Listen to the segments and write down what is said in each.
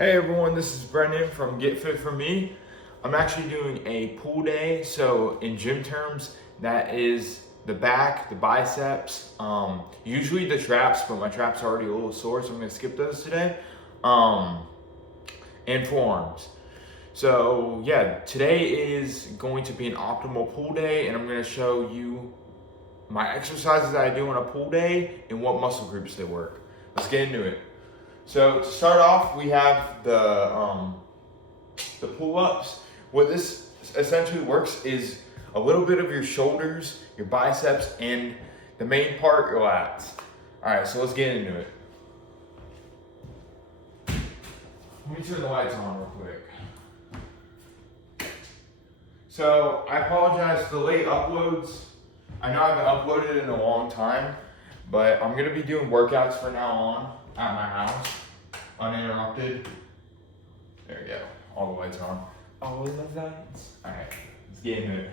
Hey everyone, this is Brendan from Get Fit For Me. I'm actually doing a pull day. So in gym terms, that is the back, the biceps, usually the traps, but my traps are already a little sore, so I'm gonna skip those today. And forearms. So yeah, today is going to be an optimal pull day, and I'm gonna show you my exercises that I do on a pull day and what muscle groups they work. Let's get into it. So to start off, we have the pull-ups. What this essentially works is a little bit of your shoulders, your biceps, and the main part, your lats. All right, so let's get into it. Let me turn the lights on real quick. So I apologize for the late uploads. I know I haven't uploaded in a long time, but I'm gonna be doing workouts from now on at my house, uninterrupted. There we go, all the lights are on. All the lights. All right, let's get into it.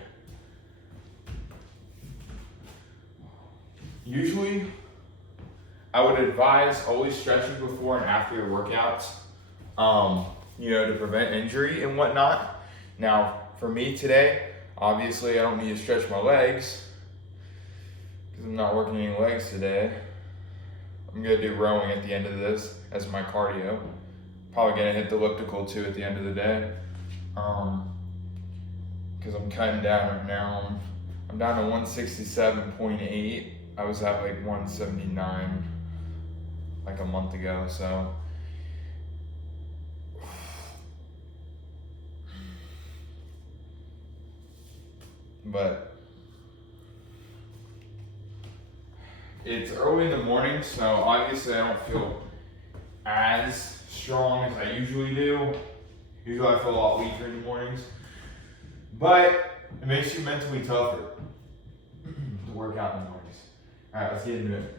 Usually, I would advise always stretching before and after your workouts, to prevent injury and whatnot. Now, for me today, obviously I don't need to stretch my legs because I'm not working any legs today. I'm gonna do rowing at the end of this as my cardio. Probably gonna hit the elliptical too at the end of the day. Because I'm cutting down right now. I'm down to 167.8. I was at like 179 like a month ago, so. But it's early in the morning, so obviously I don't feel as strong as I usually do. Usually I feel a lot weaker in the mornings. But it makes you mentally tougher to work out in the mornings. All right, let's get into it.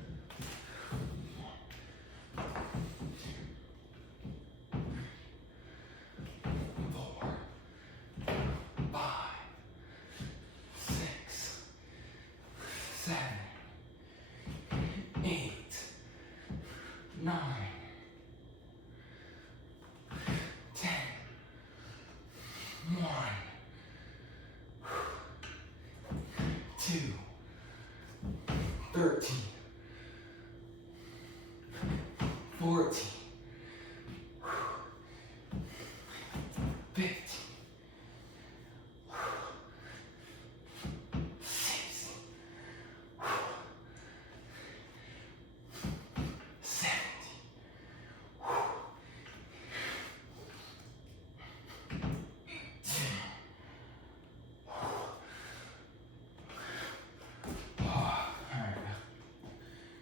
Two, 13, 14, 15, 16, 17, 18.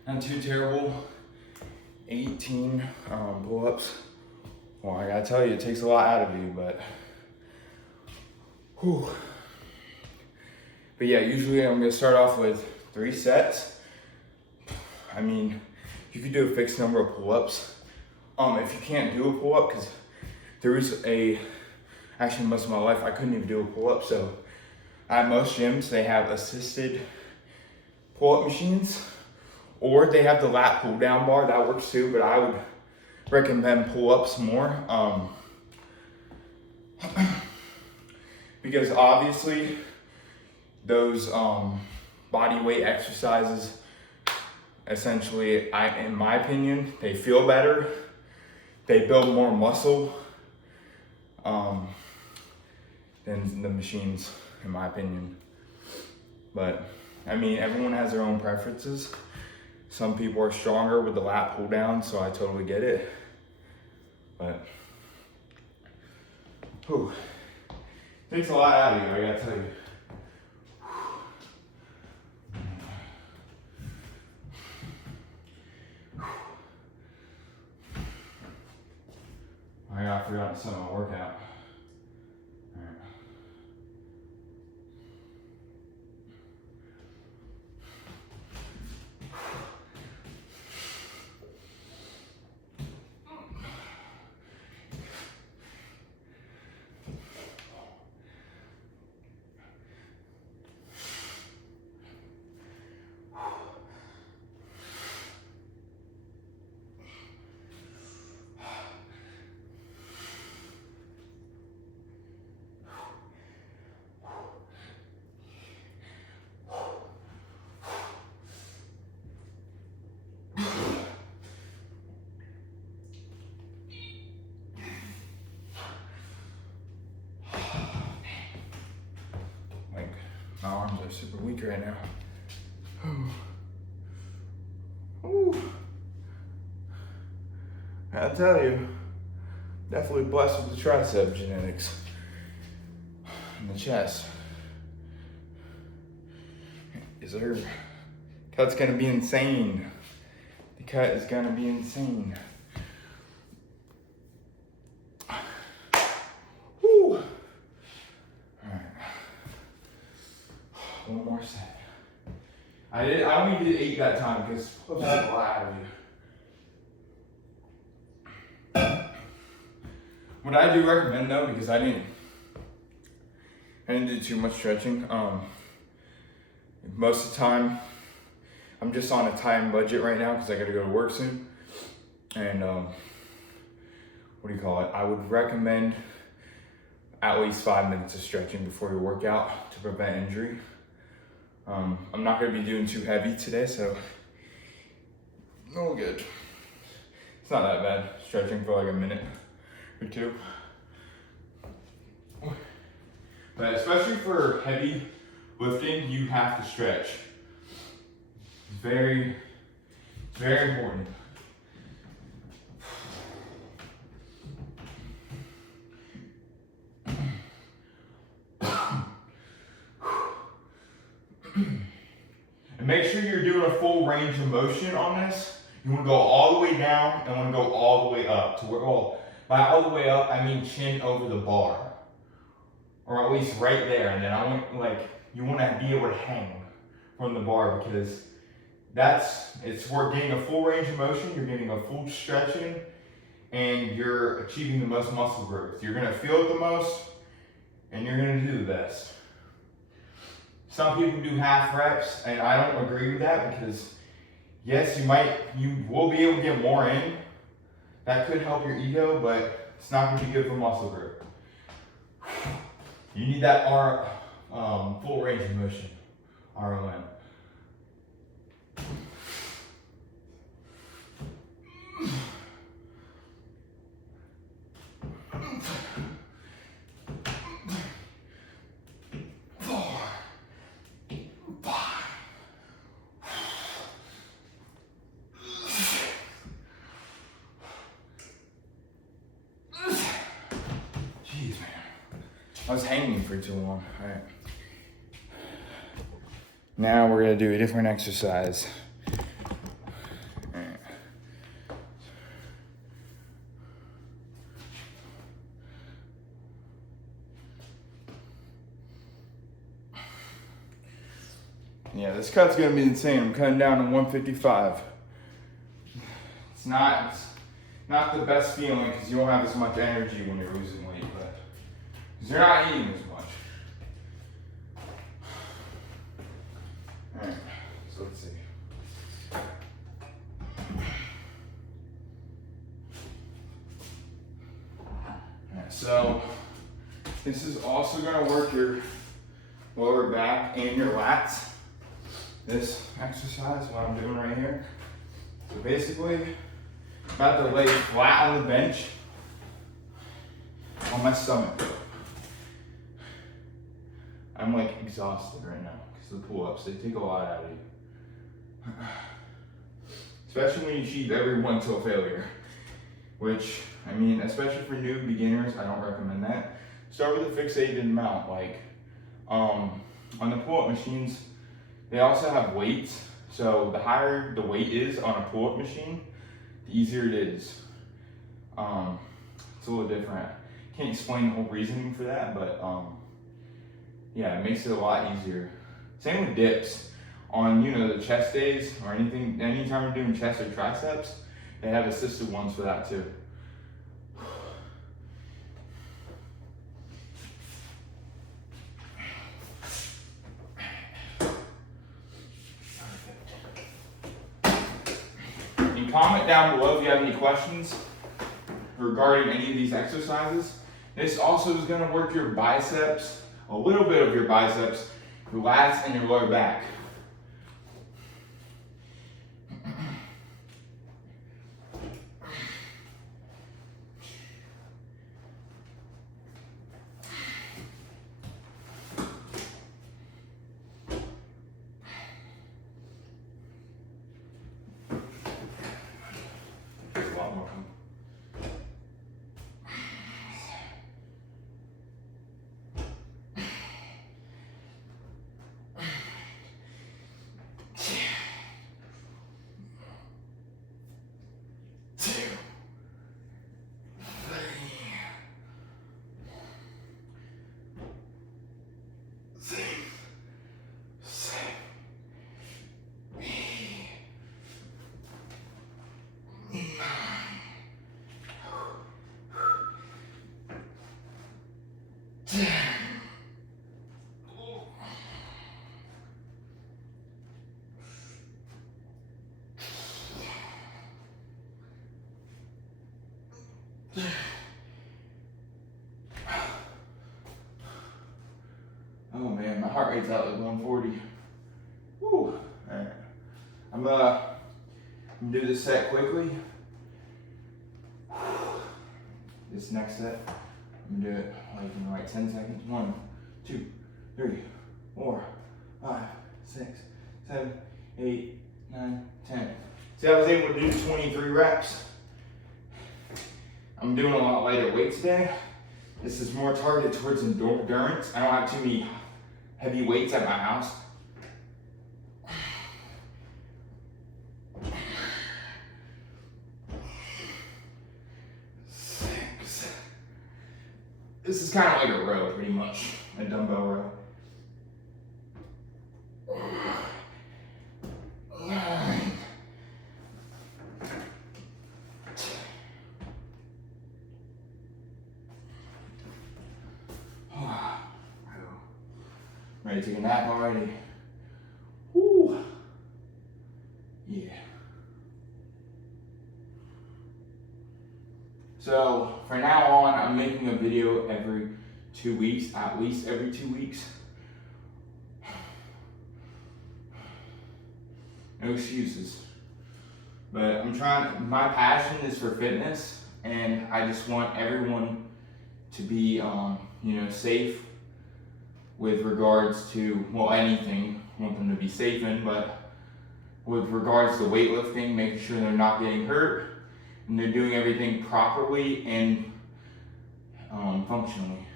Not too terrible. 18 pull-ups. Well, I gotta tell you, it takes a lot out of you, but whew. But yeah, usually I'm gonna start off with 3 sets. I mean, you could do a fixed number of pull-ups. If you can't do a pull-up, because actually most of my life I couldn't even do a pull-up, so at most gyms they have assisted pull-up machines. Or they have the lat pull down bar, that works too, but I would recommend pull-ups more. Because obviously those body weight exercises, essentially, in my opinion, they feel better. They build more muscle than the machines, in my opinion. But I mean, everyone has their own preferences. Some people are stronger with the lat pull down, so I totally get it. But, whew, takes a lot out of you, I gotta tell you. I forgot to set my workout. are super weak right now. Ooh. I'll tell you, definitely blessed with the tricep genetics and the chest. Is there? Cut's gonna be insane. The cut is gonna be insane. Whew. All right. One more set. I only did 8 that time because I was a lot out of you. What I do recommend though, because I didn't do too much stretching. Most of the time, I'm just on a time budget right now because I gotta go to work soon. And what do you call it? I would recommend at least 5 minutes of stretching before your workout to prevent injury. I'm not gonna be doing too heavy today, so all good. It's not that bad, stretching for like a minute or 2. But especially for heavy lifting, you have to stretch. Very, very important. And make sure you're doing a full range of motion on this. You want to go all the way down and want to go all the way up. To where, well, by all the way up, I mean chin over the bar. Or at least right there. And then I want, like, you want to be able to hang from the bar because we're getting a full range of motion, you're getting a full stretching, and you're achieving the most muscle growth. You're gonna feel it the most, and you're gonna do the best. Some people do half reps, and I don't agree with that because yes, you will be able to get more in. That could help your ego, but it's not gonna be good for muscle growth. You need that full range of motion, ROM. Jeez, man. I was hanging for too long. All right. Now we're gonna do a different exercise. Yeah, this cut's gonna be insane. I'm cutting down to 155. It's not the best feeling because you won't have as much energy when you're losing weight, but because you're not eating as much. All right, so let's see. All right, so this is also gonna work your lower back and your lats. This exercise, what I'm doing right here. So basically, I'm about to lay flat on the bench on my stomach. I'm like exhausted right now because the pull-ups, they take a lot out of you. Especially when you achieve every one till failure. Which, I mean, especially for new beginners, I don't recommend that. Start with a fixated amount, like on the pull-up machines, they also have weights, so the higher the weight is on a pull-up machine, the easier it is. It's a little different. Can't explain the whole reasoning for that, but yeah, it makes it a lot easier. Same with dips. On the chest days or anytime you're doing chest or triceps, they have assisted ones for that too. Comment down below if you have any questions regarding any of these exercises. This also is going to work your biceps, a little bit of your biceps, your lats, and your lower back. Oh man, my heart rate's out like 140. Woo. All right. I'm gonna do this set quickly. This next set, I'm gonna do it like in like 10 seconds. 1, 2, 3, 4, 5, 6, 7, 8, 9, 10. See, I was able to do 23 reps. I'm doing a lot lighter weights today. This is more targeted towards endurance. I don't have too many heavy weights at my house. This is kind of like a row, pretty much, a dumbbell row. 9. Ready to take a nap already? Woo! Yeah. So, from now on, I'm making a video every 2 weeks, at least every 2 weeks. No excuses. But my passion is for fitness, and I just want everyone to be, safe with regards to, well, anything. I want them to be safe in, but with regards to weightlifting, making sure they're not getting hurt, and they're doing everything properly and functionally.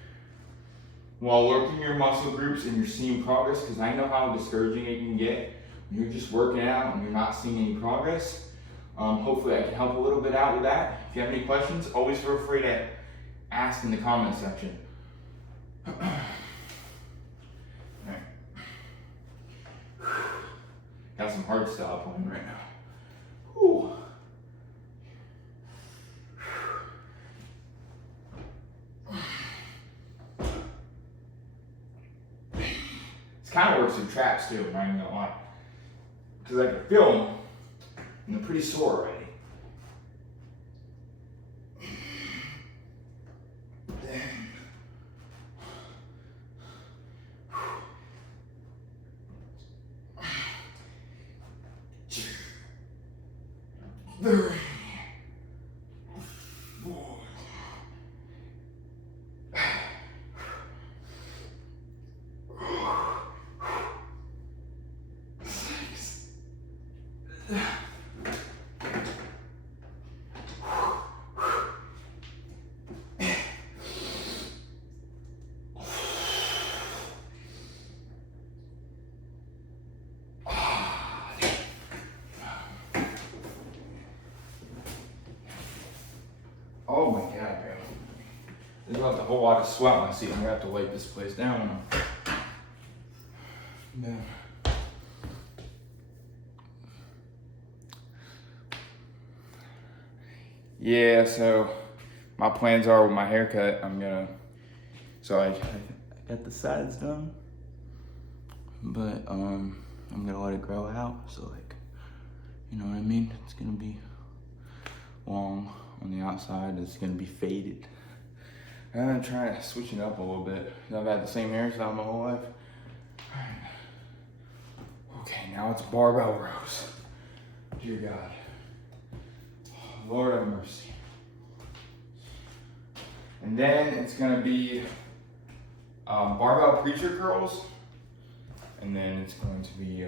While working your muscle groups and you're seeing progress, because I know how discouraging it can get when you're just working out and you're not seeing any progress. Hopefully I can help a little bit out with that. If you have any questions, always feel free to ask in the comment section. Alright. Got some hard style playing right now. Whew. This kind of works through traps too, I'm not even gonna lie. Because I can feel them, and they're pretty sore already. Oh my God, bro. There's left a whole lot of sweat on my seat. I'm gonna have to wipe this place down. No. Yeah, so my plans are with my haircut, I got the sides done, but I'm gonna let it grow out, so like, you know what I mean? It's gonna be long on the outside, it's gonna be faded. I'm gonna try to switch it up a little bit. I've had the same hairstyle my whole life. Okay, now it's barbell rows. Dear God. Lord have mercy. And then it's gonna be barbell preacher curls. And then it's going to be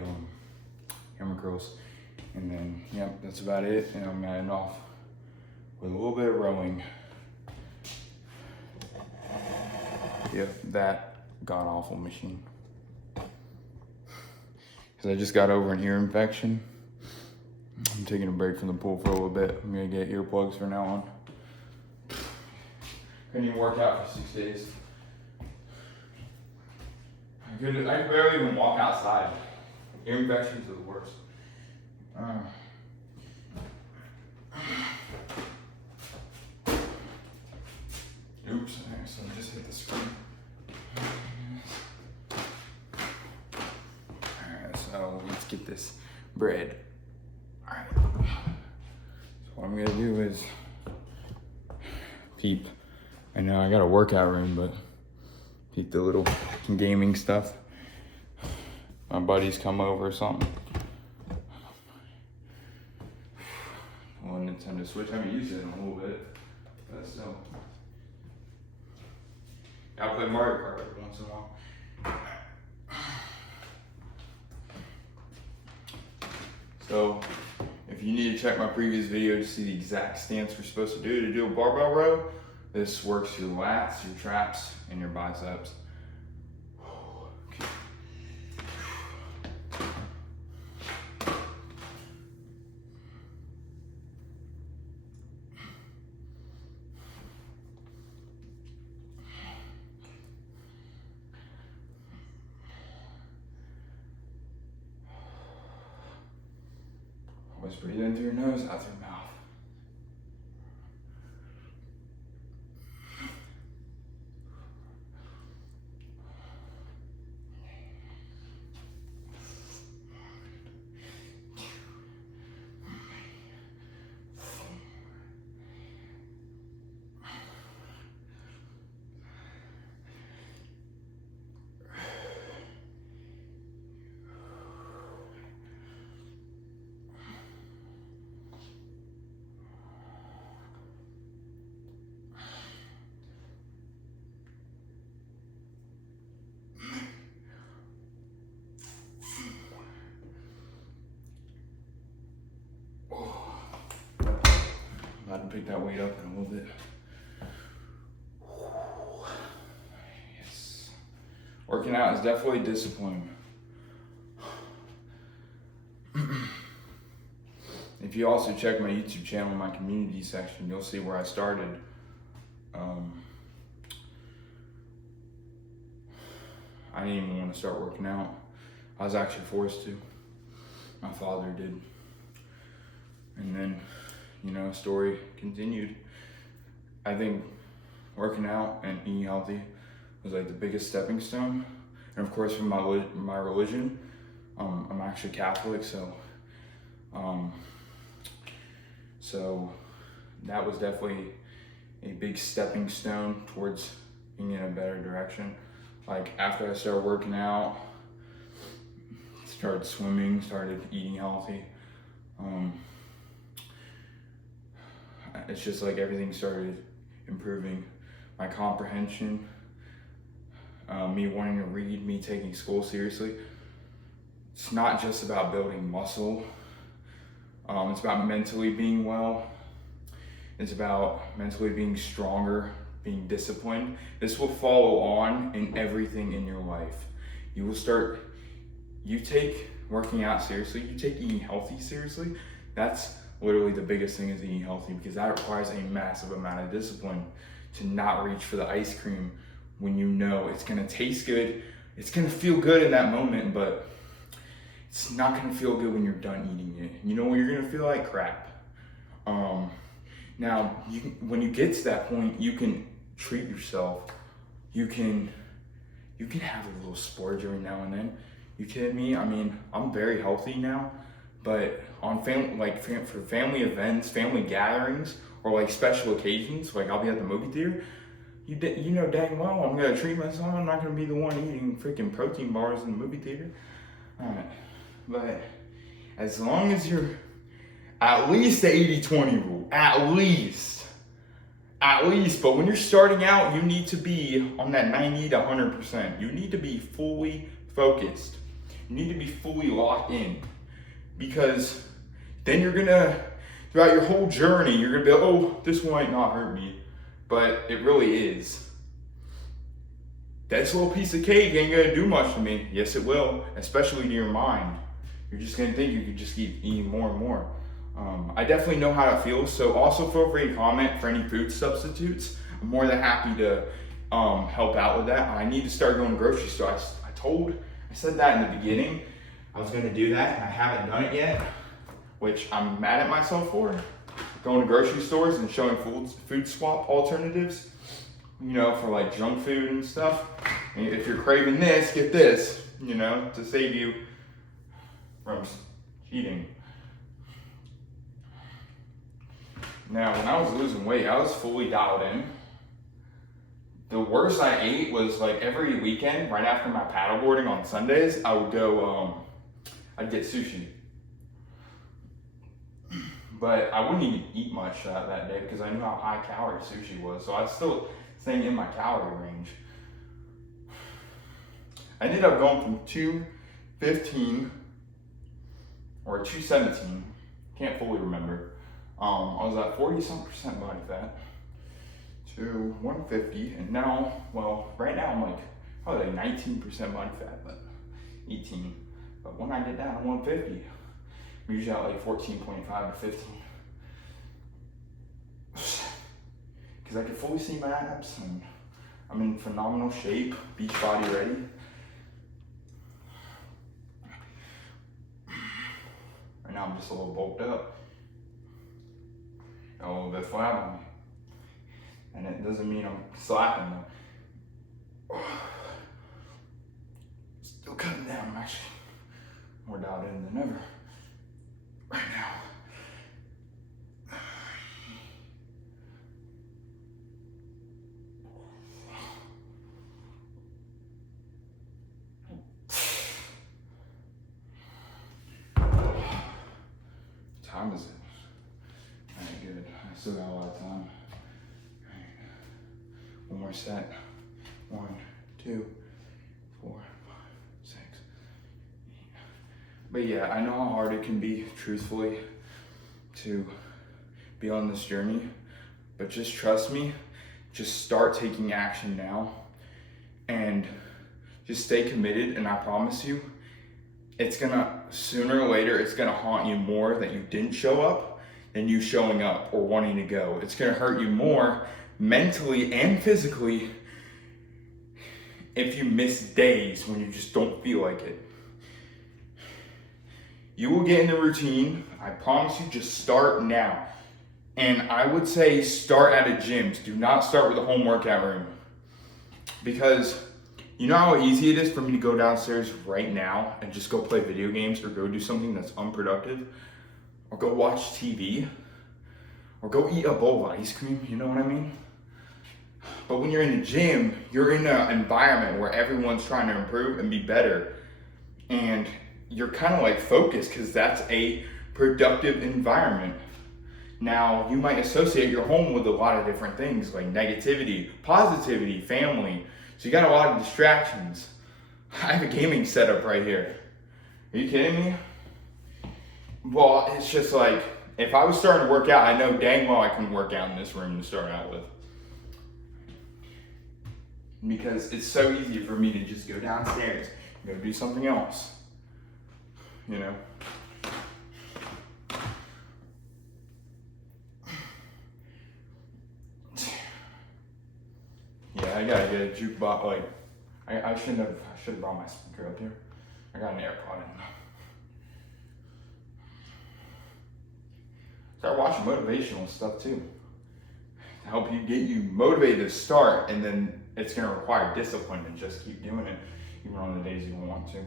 hammer curls. And then, yep, that's about it. And I'm gonna end off with a little bit of rowing. Yep, that god awful machine. Cause I just got over an ear infection. I'm taking a break from the pool for a little bit. I'm gonna get earplugs from now on. Couldn't even work out for 6 days. I could barely even walk outside. Ear infections are the worst. Oops, I just hit the screen. get this bread. All right. So what I'm gonna do is peep. I know I got a workout room, but peep the little gaming stuff. My buddies come over or something. One Nintendo Switch. I haven't used it in a little bit, but still. I play Mario Kart every once in a while. So, if you need to check my previous video to see the exact stance we're supposed to do a barbell row, this works your lats, your traps, and your biceps. Always breathe in through your nose, out through your mouth. I'm about to pick that weight up in a little bit. Yes. Working out is definitely discipline. If you also check my YouTube channel, my community section, you'll see where I started. I didn't even want to start working out. I was actually forced to. My father did. And then, you know, story continued. I think working out and eating healthy was like the biggest stepping stone. And of course, from my religion, I'm actually Catholic, so that was definitely a big stepping stone towards being in a better direction. Like after I started working out, started swimming, started eating healthy, it's just like everything started improving. My comprehension, me wanting to read, me taking school seriously. It's not just about building muscle. It's about mentally being well. It's about mentally being stronger, being disciplined. This will follow on in everything in your life. You take working out seriously, you take eating healthy seriously. That's literally the biggest thing, is eating healthy, because that requires a massive amount of discipline to not reach for the ice cream when you know it's gonna taste good, it's gonna feel good in that moment, but it's not gonna feel good when you're done eating it. You know, you're gonna feel like crap. Now, when you get to that point, you can treat yourself. You can have a little splurge every now and then. You kidding me? I mean, I'm very healthy now, but on for family events, family gatherings, or like special occasions, like I'll be at the movie theater, you know dang well I'm gonna treat myself. I'm not gonna be the one eating freaking protein bars in the movie theater. Alright, but as long as you're at least the 80-20 rule, at least, but when you're starting out, you need to be on that 90 to 100%. You need to be fully focused. You need to be fully locked in, because then you're gonna, throughout your whole journey, you're gonna be, oh, this might not hurt me, but it really is. This little piece of cake ain't gonna do much to me. Yes, it will, especially to your mind. You're just gonna think you could just keep eating more and more. I definitely know how it feels, so also feel free to comment for any food substitutes. I'm more than happy to help out with that. I need to start going to grocery stores. I said that in the beginning. I was gonna do that, and I haven't done it yet, which I'm mad at myself for. Going to grocery stores and showing food swap alternatives, you know, for like junk food and stuff. And if you're craving this, get this, you know, to save you from eating. Now, when I was losing weight, I was fully dialed in. The worst I ate was like every weekend, right after my paddleboarding on Sundays, I would go, I'd get sushi. But I wouldn't even eat much that day because I knew how high calorie sushi was. So I'd still staying in my calorie range. I ended up going from 215 or 217, can't fully remember. I was at 40-some% body fat to 150, and now, well, right now I'm like probably like 19% body fat, but 18. But when I get down to 150, I'm usually at like 14.5 to 15. Because I can fully see my abs, and I'm in phenomenal shape, beach body ready. Right now I'm just a little bulked up, a little bit flat on me. And it doesn't mean I'm slapping them. Still cutting down. I'm actually more dialed in than ever right now. Time is it? Alright, good. I still got a lot of time. One more set. 1, 2, 4, 5, 6, 8. But yeah, I know how hard it can be, truthfully, to be on this journey. But just trust me. Just start taking action now. And just stay committed. And I promise you, it's gonna, sooner or later, it's gonna haunt you more that you didn't show up than you showing up or wanting to go. It's gonna hurt you more mentally and physically if you miss days when you just don't feel like it. You will get in the routine. I promise you, just start now. And I would say start at a gym. Do not start with a home workout room. Because you know how easy it is for me to go downstairs right now and just go play video games or go do something that's unproductive, or go watch TV, or go eat a bowl of ice cream, you know what I mean? But when you're in the gym, you're in an environment where everyone's trying to improve and be better. And you're kind of like focused because that's a productive environment. Now, you might associate your home with a lot of different things like negativity, positivity, family. So you got a lot of distractions. I have a gaming setup right here. Are you kidding me? Well, it's just like, if I was starting to work out, I know dang well I couldn't work out in this room to start out with. Because it's so easy for me to just go downstairs and go do something else. You know? Yeah, I gotta get a jukebox. Like, I should have brought my speaker up here. I got an AirPod in. Start watching motivational stuff too, to help you get you motivated to start, and then it's gonna require discipline to just keep doing it, even on the days you don't want to.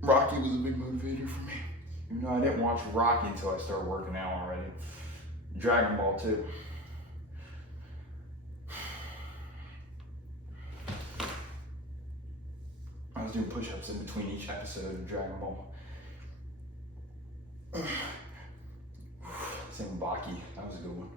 Rocky was a big motivator for me. Even though I didn't watch Rocky until I started working out already. Dragon Ball too. I was doing push-ups in between each episode of Dragon Ball. Same with Baki, that was a good one.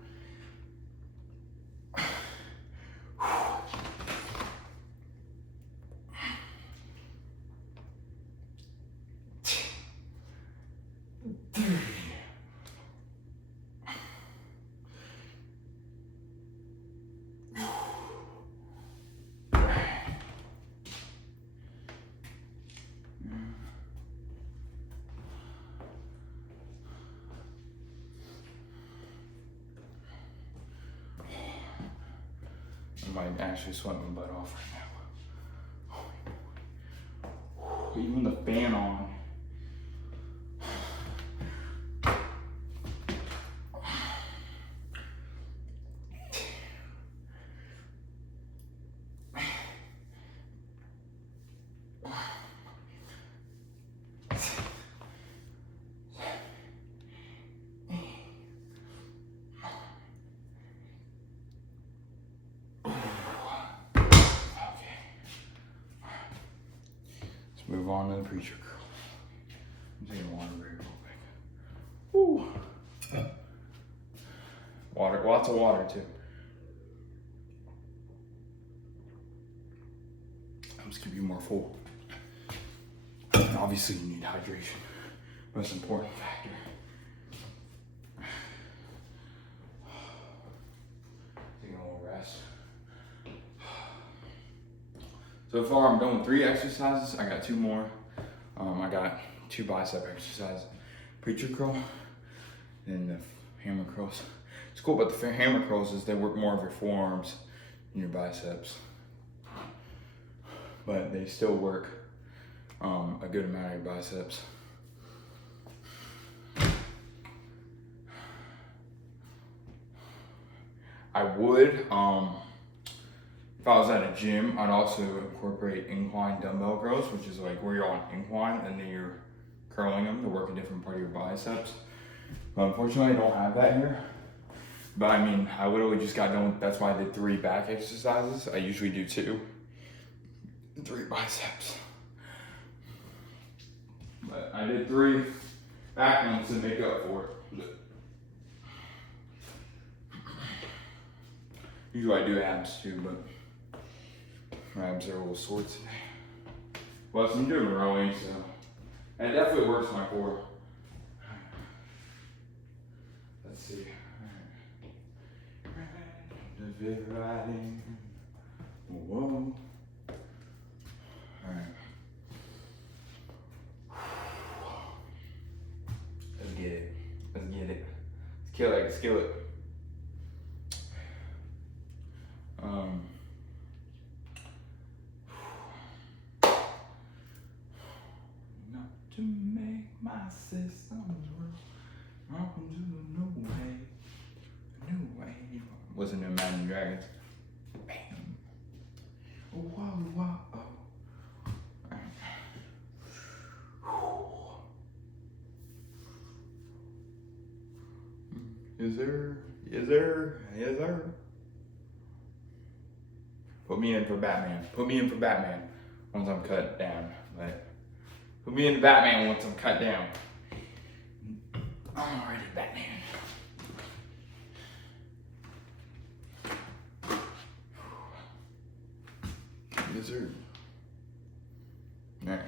I might actually sweat my butt off right now. Even the fan on. move on to the preacher curl. I'm taking water break real quick. Woo. Water, lots of water too. Helps keep you more full. And obviously you need hydration. Most important factor. Taking a little rest. So far I'm done with 3 exercises. I got 2 more. I got 2 bicep exercises. Preacher curl and the hammer curls. It's cool about the hammer curls is they work more of your forearms and your biceps. But they still work a good amount of your biceps. I would, if I was at a gym, I'd also incorporate incline dumbbell curls, which is like where you're on incline and then you're curling them to work a different part of your biceps. But unfortunately, I don't have that here. But I mean, I literally just got done with, that's why I did 3 back exercises. I usually do 2, 3 biceps. But I did 3 back ones to make up for it. Usually I do abs too, but my abs are a little sore today. Plus I'm doing rowing, so and it definitely works my core. Let's see. Riding. Whoa. Alright. Let's get it. Let's get it. Let's kill it. Let's kill it. Not to make my systems work. Welcome to the new way. New way. Listen to Imagine Dragons. Bam. Whoa, whoa. Alright. Yes, sir. Yes, sir. Yes, sir. Put me in for Batman. Put me in for Batman once I'm cut down. But put me in the Batman once I'm cut down. I'm already Batman. Yes, sir. All right.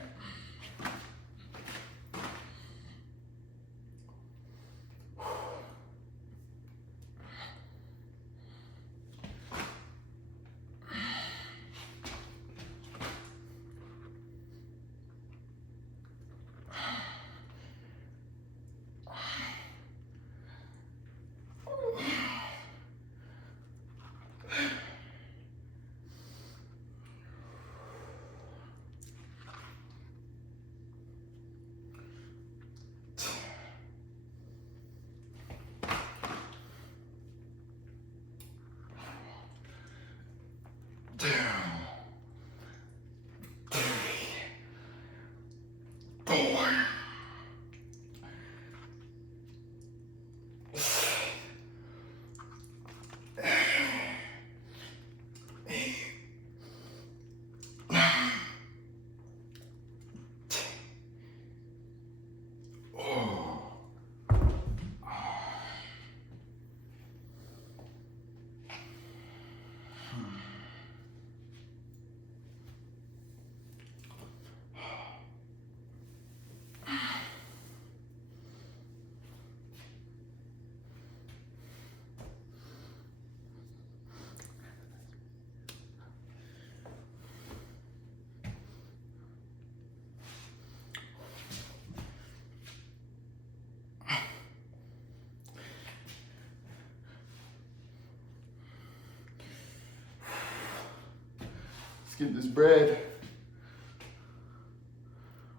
Let's get this bread.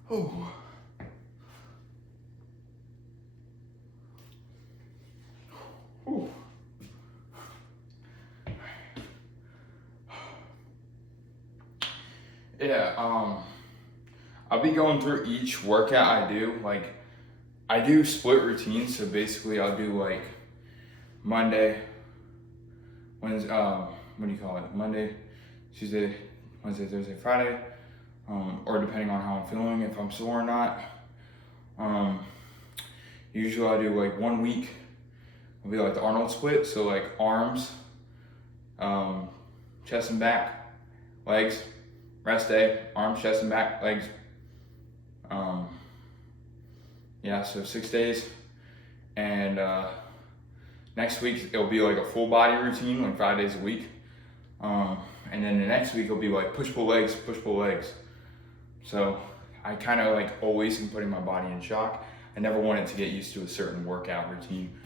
Oh. Oh. Yeah, I'll be going through each workout I do. Like, I do split routines, so basically I'll do like Monday, Wednesday, what do you call it? Monday, Tuesday, Wednesday, Thursday, Friday. or depending on how I'm feeling, if I'm sore or not. Usually I do like 1 week, it'll be like the Arnold split, so like arms, chest and back, legs, rest day, arms, chest and back, legs. Yeah, so 6 days. And next week it'll be like a full body routine, like 5 days a week. And then the next week it'll be like push pull legs, push pull legs. So I kind of like always am putting my body in shock. I never wanted to get used to a certain workout routine.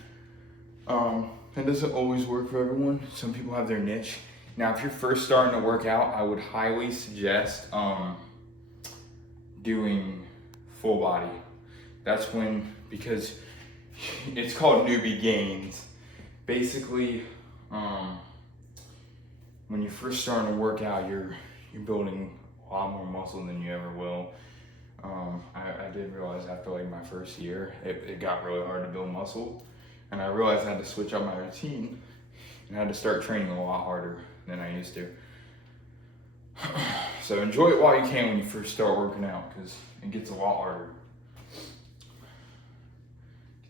It doesn't always work for everyone. Some people have their niche. Now, if you're first starting to work out, I would highly suggest doing full body. That's when, because it's called newbie gains. Basically, when you're first starting to work out, you're building a lot more muscle than you ever will. I did realize after like my first year, it got really hard to build muscle. And I realized I had to switch up my routine and I had to start training a lot harder than I used to. So enjoy it while you can when you first start working out, because it gets a lot harder.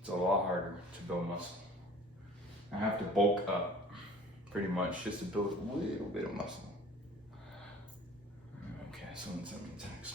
It's a lot harder to build muscle. I have to bulk up pretty much just to build a little bit of muscle. Okay, someone sent me a text.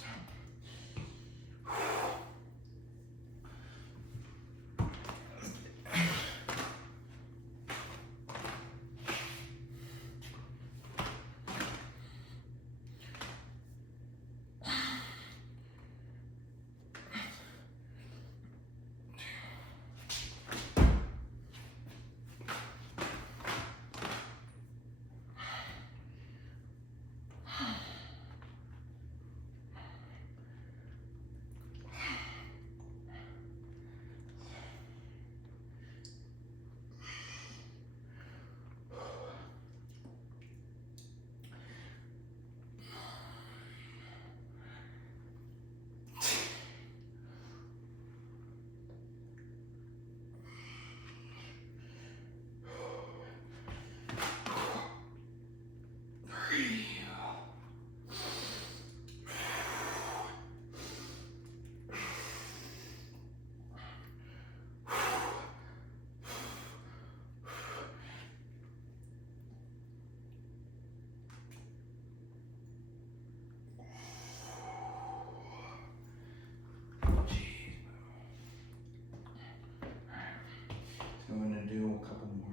I'm gonna do a couple more.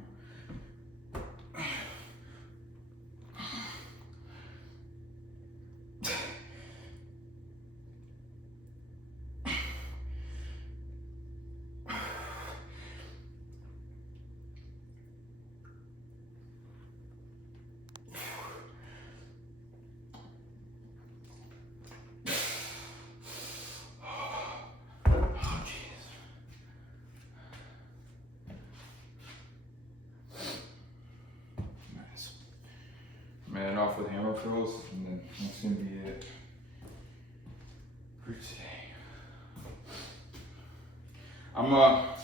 Man, off with hammer fills, and then that's gonna be it for today. I'm gonna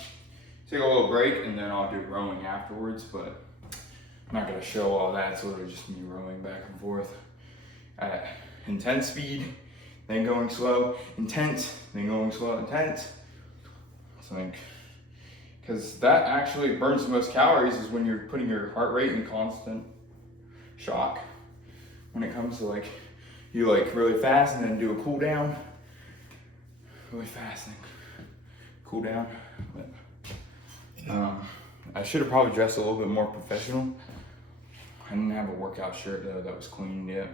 take a little break and then I'll do rowing afterwards, but I'm not gonna show all that. It's literally just me rowing back and forth at intense speed, then going slow, intense, then going slow, intense. It's like, because that actually burns the most calories is when you're putting your heart rate in constant shock. When it comes to like, you like really fast and then do a cool down, really fast and cool down. But I should have probably dressed a little bit more professional. I didn't have a workout shirt though that was cleaned yet.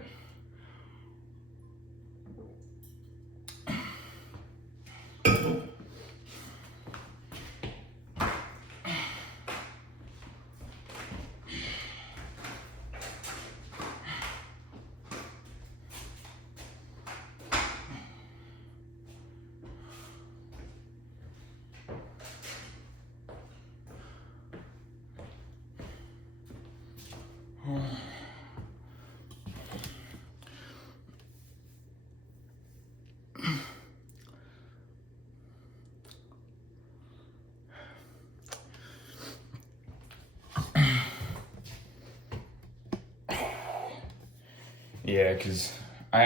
Yeah, because I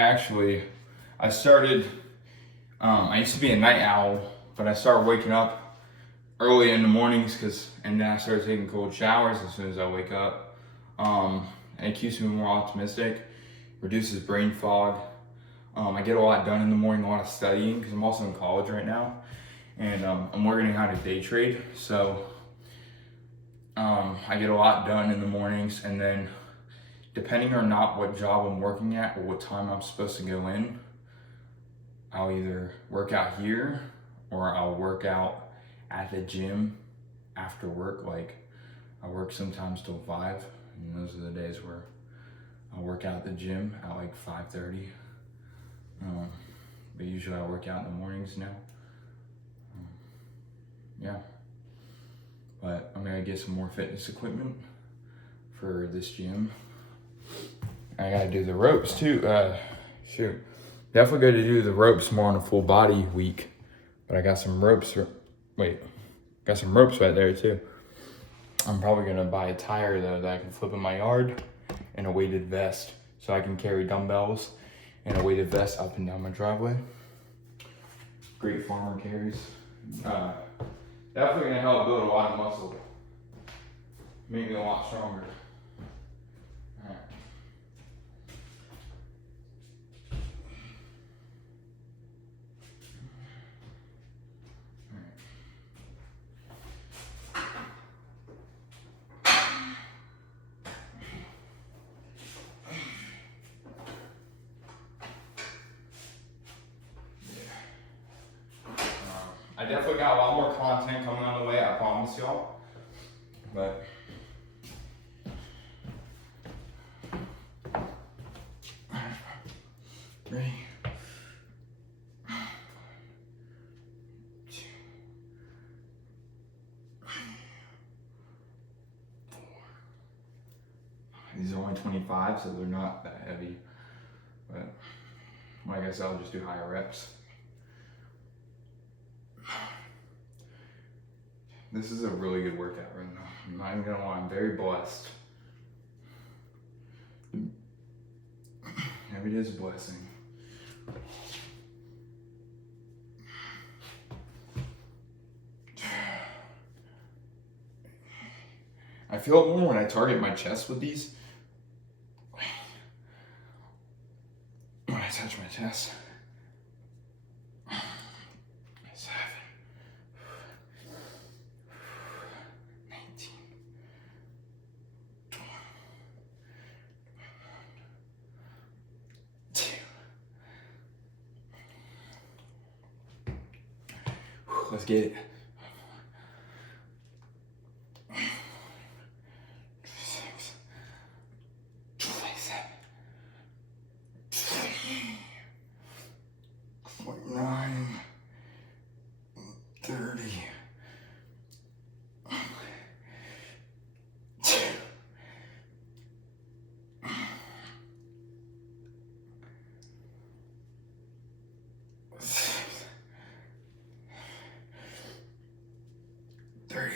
I started, I used to be a night owl, but I started waking up early in the mornings and then I started taking cold showers as soon as I wake up. And it keeps me more optimistic, reduces brain fog. I get a lot done in the morning, a lot of studying, because I'm also in college right now, and I'm learning how to day trade. So I get a lot done in the mornings, and then depending on not what job I'm working at or what time I'm supposed to go in, I'll either work out here or I'll work out at the gym after work. Like I work sometimes till 5, and those are the days where I'll work out at the gym at like 5:30. But usually I work out in the mornings now. Yeah. But I'm gonna get some more fitness equipment for this gym. I gotta do the ropes too. Shoot. Definitely gotta do the ropes more on a full body week. But I got some ropes. Got some ropes right there too. I'm probably gonna buy a tire though that I can flip in my yard and a weighted vest so I can carry dumbbells and a weighted vest up and down my driveway. Great farmer carries. Definitely gonna help build a lot of muscle. Make me a lot stronger. Alright. I definitely got a lot more content coming on the way, I promise y'all. But ready. 2, 4. These are only 25, so they're not that heavy. But like I said, I'll just do higher reps. This is a really good workout right now. I'm not even gonna lie, I'm very blessed. Every day is a blessing. I feel it more when I target my chest with these. When I touch my chest. 7, 19, 20, 2. Let's get it. 26, 27, 29, 30. 2. 30,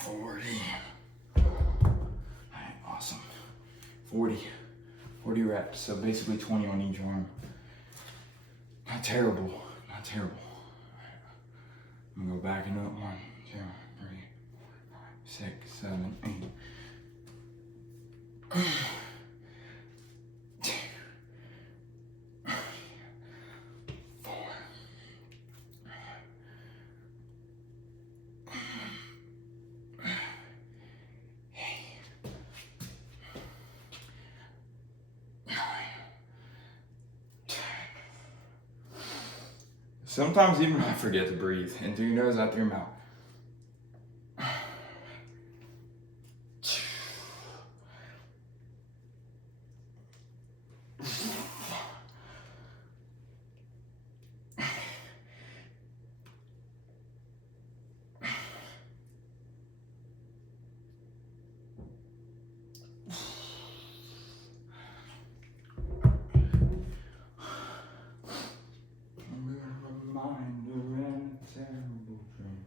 40. Alright, awesome. 40 reps, so basically 20 on each arm. Not terrible, not terrible. Alright. I'm gonna go back into it. 1, 2, 3, 4, 5, 6, 7, 8. 2, 4. 9, 10. Sometimes even I forget to breathe in through your nose, out through your mouth. 'Reminder and a terrible dream.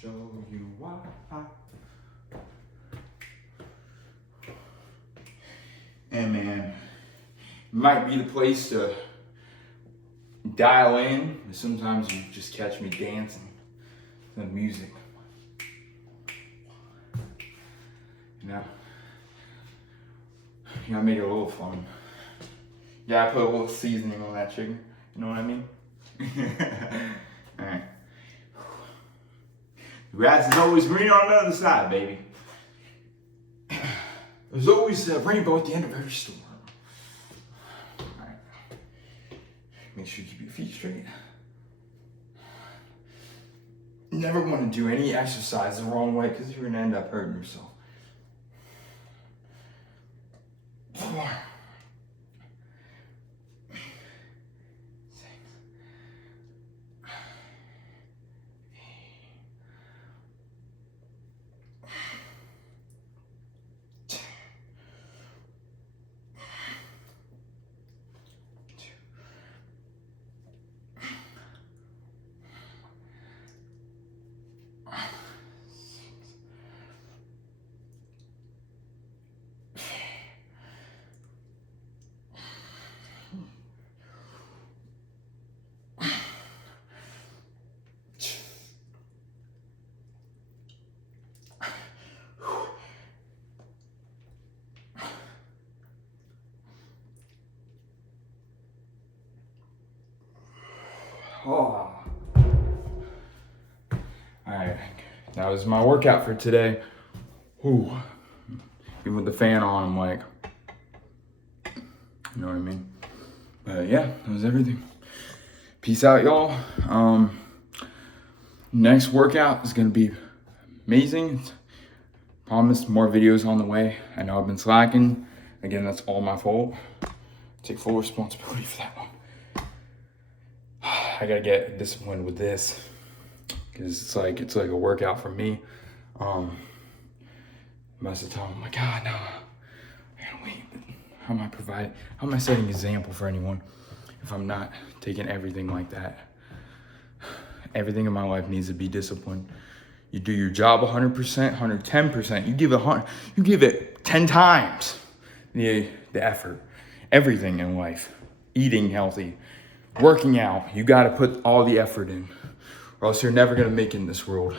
show you why. And man, it might be the place to dial in, but sometimes you just catch me dancing to the music. You gotta make it a little fun. Yeah, I put a little seasoning on that chicken. You know what I mean? Alright. The grass is always green on the other side, baby. There's always a rainbow at the end of every storm. Alright. Make sure you keep your feet straight. You never want to do any exercise the wrong way because you're going to end up hurting yourself. 4, 6, 8, 2, oh. Alright, that was my workout for today. Whew. Even with the fan on, I'm like, you know what I mean? But yeah, that was everything. Peace out, y'all. Next workout is gonna be amazing. Promise more videos on the way. I know I've been slacking. Again, that's all my fault. Take full responsibility for that one. I gotta get disciplined with this because it's like a workout for me. Most of the time I'm like, God, no, I gotta wait. How am I setting an example for anyone if I'm not taking everything like that? Everything in my life needs to be disciplined. You do your job 100%, 110%. You give it 10 times the effort. Everything in life, eating healthy, working out, you got to put all the effort in, or else you're never going to make it in this world.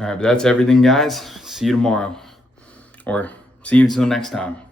All right, but that's everything, guys. See you tomorrow, or see you until next time.